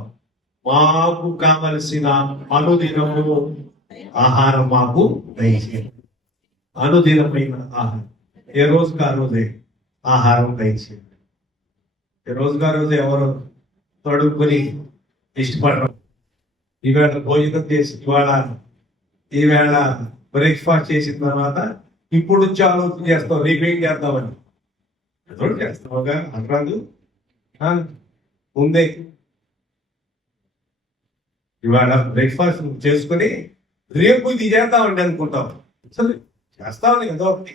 మాకు కావలసిన అనుదినము ఆహారం మాకు దయచేయండి. అనుదినమైన ఆహారం, ఏ రోజుకి ఆ రోజే ఆహారం దయచేయండి. ఏ రోజుకి ఆ రోజు ఎవరు తడుపుని ఇష్టపడరు. ఈవేళ భోజనం చేసి ఈవేళ బ్రేక్ఫాస్ట్ చేసిన తర్వాత ఇప్పుడు నుంచి ఆలోచన చేస్తావు రేపేం చేద్దామని. ఎదురు చేస్తావుగా అంటారు ముందే. ఇవాళ బ్రేక్ఫాస్ట్ చేసుకుని రేపు ఇది చేద్దామండి అనుకుంటాం. అసలు చేస్తామని ఏదో ఒకటి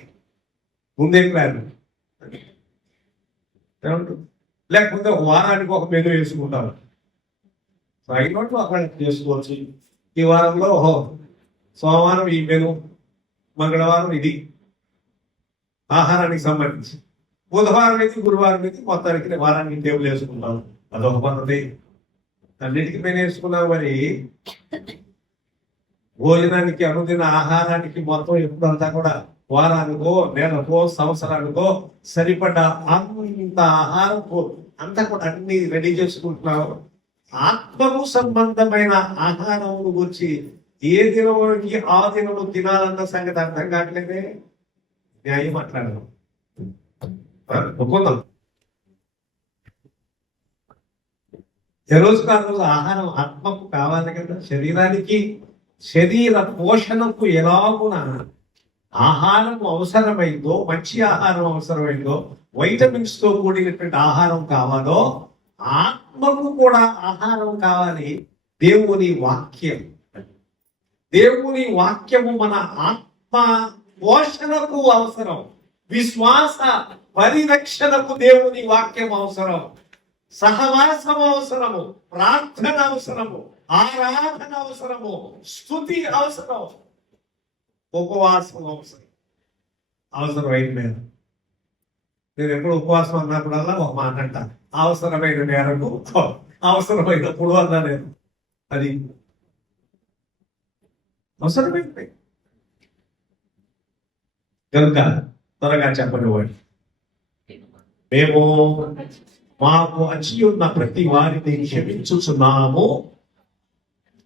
ముందే ప్లాన్. లేకపోతే ఒక వారానికి ఒక మెనూ వేసుకుంటాం. అయినట్టు అక్కడ చేసుకోవచ్చు. ఈ వారంలో సోమవారం ఈ మెను, మంగళవారం ఇది ఆహారానికి సంబంధించి, బుధవారం అయితే గురువారం అయితే మొత్తానికి వారానికి టేబుల్ వేసుకుంటాం. అదొక పద్ధతి. అన్నిటికీ మేము వేసుకున్నాం. మరి భోజనానికి, అనుదిన ఆహారానికి మొత్తం ఎప్పుడంతా కూడా వారానికో, నెలకో, సంవత్సరానికో సరిపడ్డ అంత ఆహారం అంతా కూడా అన్ని రెడీ చేసుకుంటున్నాం. ఆత్మకు సంబంధమైన ఆహారం గురించి ఏ దినముకి ఆ దినము తినాలన్న సంగతి అర్థం కావట్లేదే. న్యాయం మాట్లాడదాం, ఒప్పుకుందాం. ఏ రోజుకు ఆ రోజు ఆహారం ఆత్మకు కావాలి కదా. శరీరానికి, శరీర పోషణకు ఎలాగున ఆహారం అవసరమైందో, మంచి ఆహారం అవసరమైందో, వైటమిన్స్ తో కూడినటువంటి ఆహారం కావాలో, ఆత్మకు కూడా ఆహారం కావాలి. దేవుని వాక్యం, దేవుని వాక్యము మన ఆత్మ పోషణకు అవసరం. విశ్వాస పరిరక్షణకు దేవుని వాక్యం అవసరం, సహవాసం అవసరము, ప్రార్థన అవసరము, ఆరాధన అవసరము, స్తుతి అవసరం, ఉపవాసం అవసరం. అవసరమైన మేరకు నేను ఎప్పుడు ఉపవాసం అన్నప్పుడల్లా ఒక మాట అంట, అవసరమైన మేరకు అవసరమైనప్పుడు అన్నా నేను. అది అవసరమైంది కనుక త్వరగా చెప్పండి వాడు. మేము మాకు అచ్చి ఉన్న ప్రతి వారిని క్షమించుచున్నాము.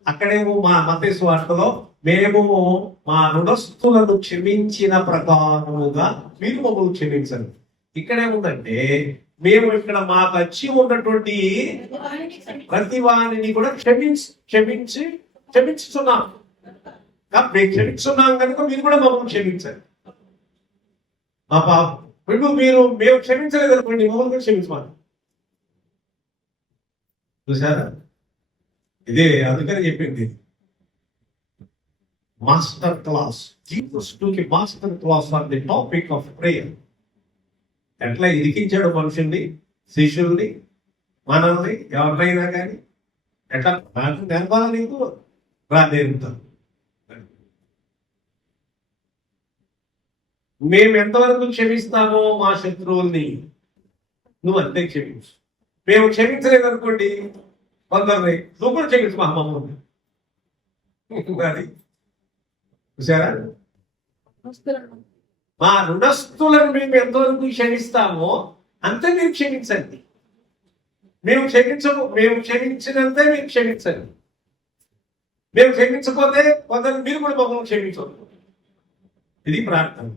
అక్కడేమో మా మత్తయి వార్తలో మేము మా రుణస్తులను క్షమించిన ప్రకారముగా మీరు మమ్మల్ని క్షమించండి. ఇక్కడేముందంటే మేము ఇక్కడ మాకు వచ్చి ఉన్నటువంటి ప్రతి వారిని కూడా క్షమించుతున్నాం. మేము క్షమించున్నాం కనుక మీరు కూడా మమ్మల్ని క్షమించండి. మా పాపం ఇప్పుడు మేము క్షమించలేదు అనుకోండి, మమ్మల్ని కూడా క్షమించమని. చూసారా, ఇదే అందుకని చెప్పింది master class. Jesus took a master class on the topic of prayer. ఎట్లా ఇరికించాడు మనుషుల్ని, శిష్యుల్ని, మనల్ని, ఎవరినైనా కానీ ఎట్లా నేర్పాలి నీకు రాదేంతో. మేము ఎంతవరకు క్షమిస్తామో మా శత్రువుల్ని నువ్వు అంతే క్షమించు. మేము క్షమించలేదు అనుకోండి కొందరిని, నువ్వు కూడా క్షమించు మా అమ్మమ్మని. అది చూసారా, మా రుణస్తులను మేము ఎంతవరకు క్షమిస్తామో అంతే మీరు క్షమించండి. మేము క్షమించినంతే మీరు క్షమించండి. మేము క్షమించకపోతే కొందరు మీరు కూడా మమ్మల్ని క్షమించవద్దు. ఇది ప్రార్థన.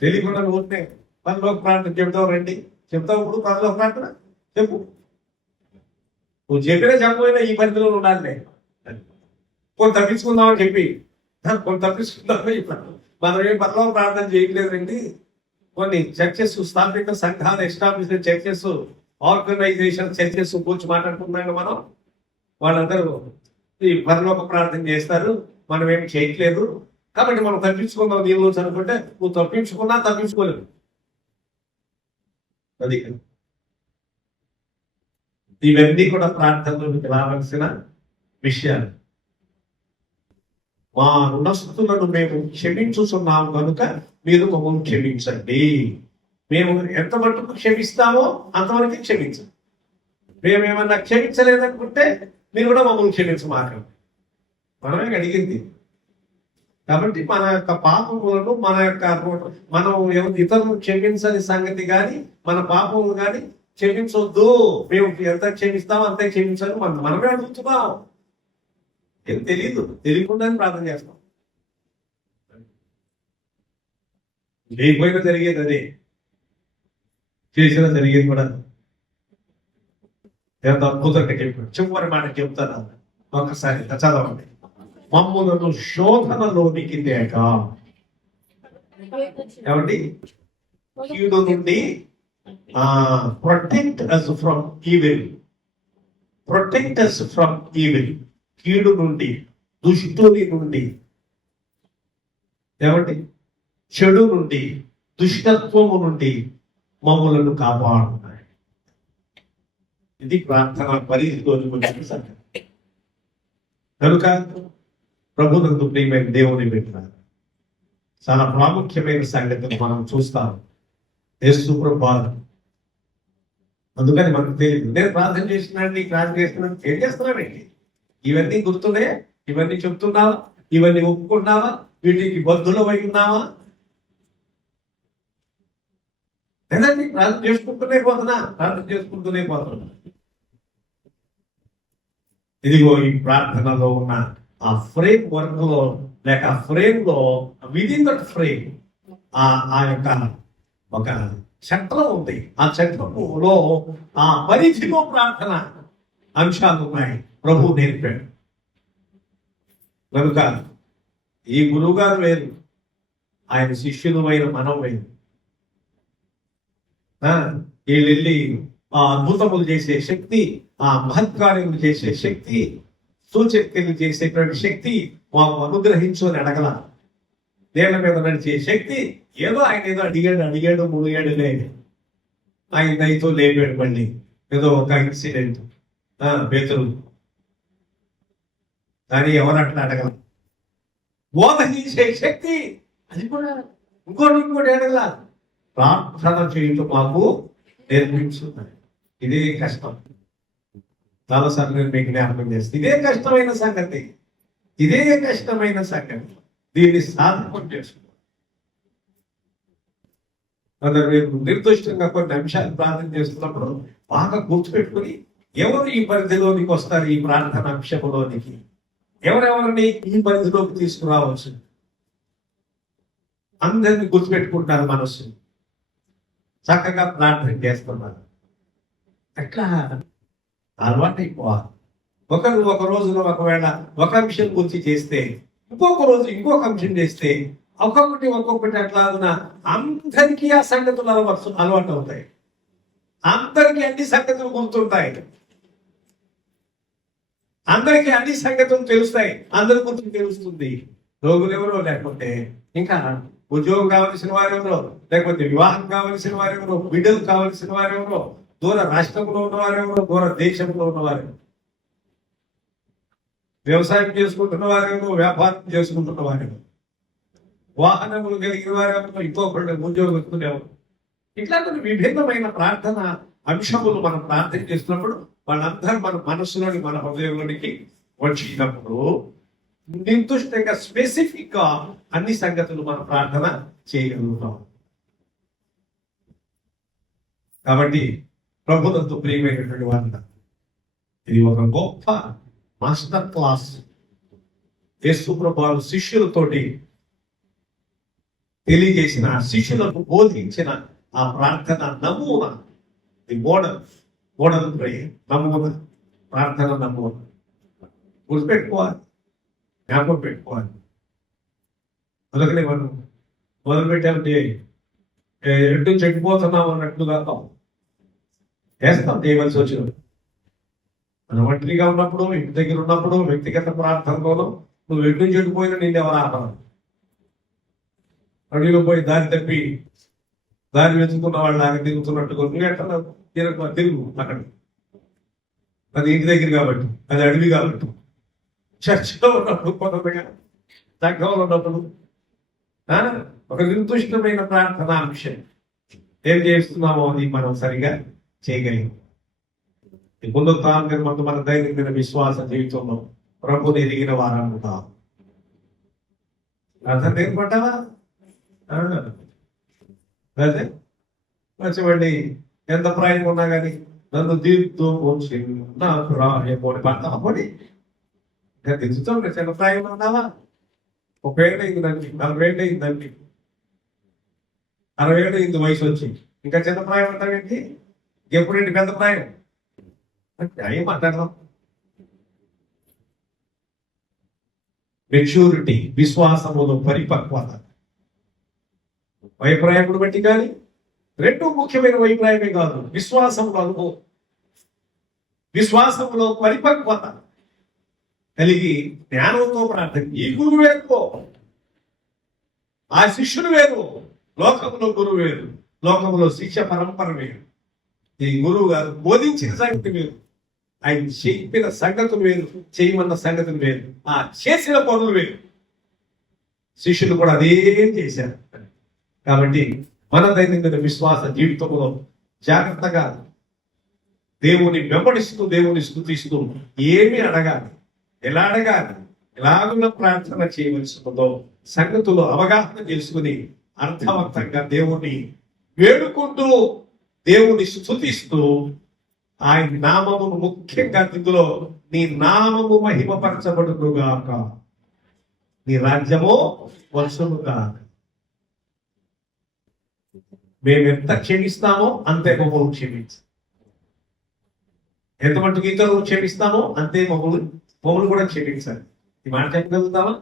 తెలియకుండా ఉంటే పనిలోకి ప్రార్థన చెప్తావు, రండి చెప్తావు. ఇప్పుడు పనిలోకి ప్రార్థన చెప్పు. నువ్వు చెప్పినా చెప్పకపోయినా ఈ పరిధిలో ఉండాలి. కొన్ని తప్పించుకుందామని చెప్పి కొన్ని తప్పించుకుందామని చెప్పాను. మనం ఏం పనిలో ప్రార్థన చేయట్లేదండి. కొన్ని చర్చెస్, స్థాపిత సంఘాలు, ఎస్టాబ్లిష్ చర్చెస్, ఆర్గనైజేషన్ చర్చెస్ గురించి మాట్లాడుకున్నాను మనం. వాళ్ళందరూ ఈ పరలోక ప్రార్థన చేస్తారు, మనం ఏమి చేయట్లేదు కాబట్టి మనం తప్పించుకుందాం నీళ్ళు అనుకుంటే నువ్వు తప్పించుకున్నా తప్పించుకోలేదు. అది ఇవన్నీ కూడా ప్రార్థనలోకి రావాల్సిన విషయాలు. మా రుణస్తులను మేము క్షమించుతున్నాము కనుక మీరు మమ్మల్ని క్షమించండి. మేము ఎంత మటుకు క్షమిస్తామో అంతవరకు క్షమించండి. మేమేమన్నా క్షమించలేదనుకుంటే మీరు కూడా మమ్మల్ని క్షమించమాకండి. మనమే అడిగింది. కాబట్టి మన యొక్క పాపములను మనం ఇతరులను క్షమించని సంగతి కానీ మన పాపములు కానీ క్షమించొద్దు. మేము ఎంత క్షమిస్తామో అంతే క్షమించాలి మనమే అడుగుతున్నాం. ఏం తెలియకుండానే ప్రార్థన చేస్తాం. చేయకపోయినా జరిగేది అదే, చేసినా జరిగేది కూడా. ఎంత అద్భుతంగా చెప్పాడు. చివరి మాట చెప్తాను ఒక్కసారి చదవండి. మమ్ములను శోధనలోనికి తేక, ఏమండి, కీడు నుండి protect us from evil. Protect us from evil. కీడు నుండి, దుష్టుని నుండి, ఏమండి, చెడు నుండి, దుష్టత్వము నుండి మమ్ములను కాపాడుతున్నాయి. ఇది ప్రార్థన పరిధిలోని వచ్చిన సంగతి. కనుక ప్రభునందు ప్రియమైన దేవుని పెట్టినారు. చాలా ప్రాముఖ్యమైన సంగతిని మనం చూస్తాం. యేసు ప్రభు. అందుకని మనకు తెలియదు. నేను ప్రార్థన చేస్తున్నాను, ప్రార్థన చేస్తున్నాను, ఏం చేస్తున్నానండి? ఇవన్నీ గుర్తున్నాయా? ఇవన్నీ చెప్తున్నావా? ఇవన్నీ ఒప్పుకున్నావా? వీటికి బద్దులు అయి ఉన్నావా? లేదండి, ప్రార్థన చేసుకుంటూనే పోతున్నా. ఇదిగో ఈ ప్రార్థనలో ఉన్న ఆ ఫ్రేమ్ వర్క్ లో, లేక ఆ ఫ్రేమ్ లో, విదిన్ దట్ ఫ్రేమ్ ఆ యొక్క ఒక చట్రం ఉంది. ఆ చట్రంలో ఆ పరిధిలో ప్రార్థన అంశాలు ఉన్నాయి. ప్రభు నేర్పాడు. కనుక ఈ గురువు గారు వేరు, ఆయన శిష్యులు అయిన మనం వేరు. వీళ్ళెళ్ళి ఆ అద్భుతములు చేసే శక్తి, ఆ మహత్కార్యములు చేసే శక్తి, సూచక్తులు చేసేటువంటి శక్తి మాకు అనుగ్రహించు అని అడగల. నీళ్ళ మీద నడిచే శక్తి ఏదో ఆయన ఏదో అడిగాడు మునిగాడులే, ఆయన దయతో లేపాడు మళ్ళీ. ఏదో ఒక ఇన్సిడెంట్ పేతురు, కానీ ఎవరు అట్లా అడగల. బోధించే శక్తి అది కూడా ఇంకోటి అడగల. ప్రార్థన చేయటం మాకు నేర్పించున్నాయి. ఇదే కష్టం. చాలాసార్లు నేను మీకు జ్ఞాపకం చేస్తాను, ఇదే కష్టమైన సంగతి. దీన్ని సాధకం చేసుకున్నాం. కొందరు మీరు నిర్దిష్టంగా కొన్ని అంశాలు ప్రార్థన చేస్తున్నప్పుడు బాగా గుర్తుపెట్టుకుని ఎవరు ఈ పరిధిలోనికి వస్తారు, ఈ ప్రార్థన అంశంలోనికి ఎవరెవరిని ఈ పరిధిలోకి తీసుకురావచ్చు, అందరినీ గుర్తుపెట్టుకుంటారు. మనస్సు చక్కగా ప్రార్థన చేస్తున్నారు. అట్లా అలవాటు అయిపోవాలి. ఒక రోజులో ఒకవేళ ఒక అంశం గురించి చేస్తే, ఇంకొక రోజు ఇంకొక అంశం చేస్తే, ఒక్కొక్కటి అట్లాగున అందరికీ ఆ సంగతులు అలవాటు అవుతాయి. అందరికీ అన్ని సంగతులు గుర్తుంటాయి. అందరికీ అన్ని సంగతులు తెలుస్తాయి. అందరి గురించి తెలుస్తుంది. రోగులు ఎవరో, లేకపోతే ఇంకా ఉద్యోగం కావలసిన వారెవరో, లేకపోతే వివాహం కావలసిన వారెవరో, బిడ్డలు కావలసిన వారెవరో, దూర రాష్ట్రంలో ఉన్నవారెవరో, దూర దేశంలో ఉన్నవారెవరో, వ్యవసాయం చేసుకుంటున్న వారెవరో, వ్యాపారం చేసుకుంటున్న వారెవరో, వాహనములు కలిగిన వారెవరో, ఇంకొకళ్ళు ఉద్యోగస్తులు. ఇట్లా కొన్ని విభిన్నమైన ప్రార్థన అంశములు మనం ప్రార్థన చేస్తున్నప్పుడు వాళ్ళందరూ మన మనసులోని, మన హృదయంలోనికి వచ్చినప్పుడు నిర్దిష్టంగా స్పెసిఫిక్ గా అన్ని సంగతులు మనం ప్రార్థన చేయగలుగుతాం. కాబట్టి ప్రభుత్వంతో ప్రియమైనటువంటి వారు, ఇది ఒక గొప్ప మాస్టర్ క్లాస్. యేసు ప్రభువు శిష్యులతోటి తెలియజేసిన, శిష్యులకు బోధించిన ఆ ప్రార్థన నమూనా, ది మోడల్ ప్రేయర్, నమూనా ప్రార్థన నమూనా గుర్తుపెట్టుకోవాలి, జ్ఞాపకం పెట్టుకోవాలి. అందుకనే మనం మొదలుపెట్టామంటే ఎటు చెడిపోతున్నాం అన్నట్లుగా వేస్తాం చేయవలసి వచ్చినప్పుడు. మనం ఒంటరిగా ఉన్నప్పుడు, ఇంటి దగ్గర ఉన్నప్పుడు, వ్యక్తిగత ప్రార్థనలోనూ నువ్వు ఎటు చెడిపోయినా నిన్ను ఎవరు ఆపరు. అడిగిలో పోయి దారి తప్పి దారి వెతుకున్న వాళ్ళు ఆయన తిరుగుతున్నట్టుగా నువ్వు ఎట్లా తిరుగు అక్కడ. అది ఇంటి దగ్గర కాబట్టి, అది అడవి కాబట్టి. చర్చలో ఉన్నప్పుడు, కొత్తగా సంఘంలో ఉన్నప్పుడు ఒక నిర్దిష్టమైన ప్రార్థన అంశం ఏం చేస్తున్నామో అది మనం సరిగా చేయగలిగాం. ముందు తాను మన దైనిక విశ్వాస జీవితంలో ప్రభుని ఎదిగిన వారనుకుంటాం. అర్థం నేర్పడ్డావా? అదే మంచివండి. ఎంత ప్రాయం ఉన్నా కానీ నన్ను తీర్పు నాకు రాయపోని పడతామని ఇంకా తెలుస్తాం. చిన్న ప్రాయంలో ఉన్నావా? 30 ఏళ్ళు అయిందండి, 40 ఏళ్ళు అయిందండి, 60 ఏళ్ళు అయింది వయసు వచ్చి, ఇంకా చిన్న ప్రాయం అంటావేంటి? ఎప్పుడేంటి పెద్ద ప్రాయం? ఏం మాట్లాడదాం? మెచ్యూరిటీ, విశ్వాసములో పరిపక్వత, వైప్రాయమును బట్టి కానీ, రెండు ముఖ్యమైన వైప్రాయమే కాదు, విశ్వాసములో అనుభవం, విశ్వాసములో పరిపక్వత కలిగి జ్ఞానంతో ప్రార్థన. ఈ గురువు వేరు, ఆ శిష్యుడు వేరు. లోకంలో గురువు వేరు, లోకంలో శిష్య పరంపర వేరు. ఈ గురువు గారు బోధించిన సంగతి వేరు, ఆయన చెప్పిన సంగతులు వేరు, చేయమన్న సంగతులు వేరు, ఆ చేసిన పనులు వేరు. శిష్యులు కూడా అదే చేశారు. కాబట్టి మన దైనందిన విశ్వాస జీవితంలో జాగ్రత్తగా దేవుని వెంబడిస్తూ, దేవుని స్తుతిస్తూ ఏమి అడగాలి, ఎలా అడగాలి, ఎలాగున్న ప్రార్థన చేయవలసి ఉందో సంగతులు అవగాహన చేసుకుని అర్థవంతంగా దేవుని వేడుకుంటూ, దేవుని స్తుతిస్తూ, ఆయన నామమును ముఖ్యంగా ఇందులో నీ నామము మహిమపరచబడుగాక, నీ రాజ్యము వలసముగా. మేము ఎంత క్షమిస్తామో అంతే మమ్మల్ని క్షమించు. ఎంత మటుకు ఇతరులు క్షమిస్తామో అంతే మమ్మల్ని కూడా క్షమించాలి. ఈ మాట చెప్పగలుగుతామా?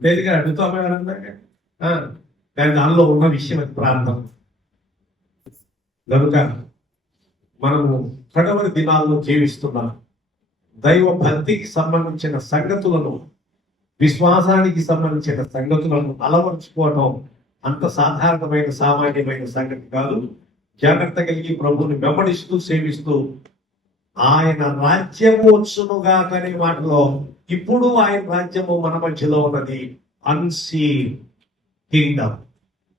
లేదుగా అడుగుతామా? కానీ దానిలో ఉన్న విషయం అది ప్రార్థన. కనుక మనము కడవరి దినాల్లో జీవిస్తున్నాం. దైవ భక్తికి సంబంధించిన సంగతులను విశ్వాసానికి సంబంధించిన సంగతులను అలవరుచుకోవడం అంత సాధారణమైన సామాన్యమైన సంగతి కాదు. జాగ్రత్త కలిగి ప్రభువుని వెంబడిస్తూ సేవిస్తూ ఆయన రాజ్యము వచ్చునుగాక అనే మాటలో ఇప్పుడు ఆయన రాజ్యము మన మధ్యలో ఉన్నది అన్సీన్ కింగ్డమ్,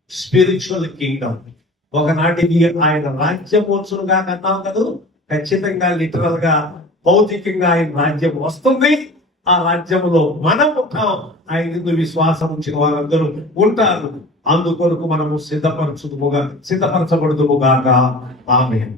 స్పిరిచువల్ కింగ్డమ్. ఒకనాటికి ఆయన రాజ్యం వచ్చునుగాక అన్నాం కదా, ఖచ్చితంగా లిటరల్ గా భౌతికంగా ఆయన రాజ్యం వస్తుంది. ఆ రాజ్యములో మనం ఉంటాం. ఆయన విశ్వాసం ఉంచిన వారందరూ ఉంటారు. అందుకొరకు మనము సిద్ధపరచబడుదుముగాక. ఆమేన్.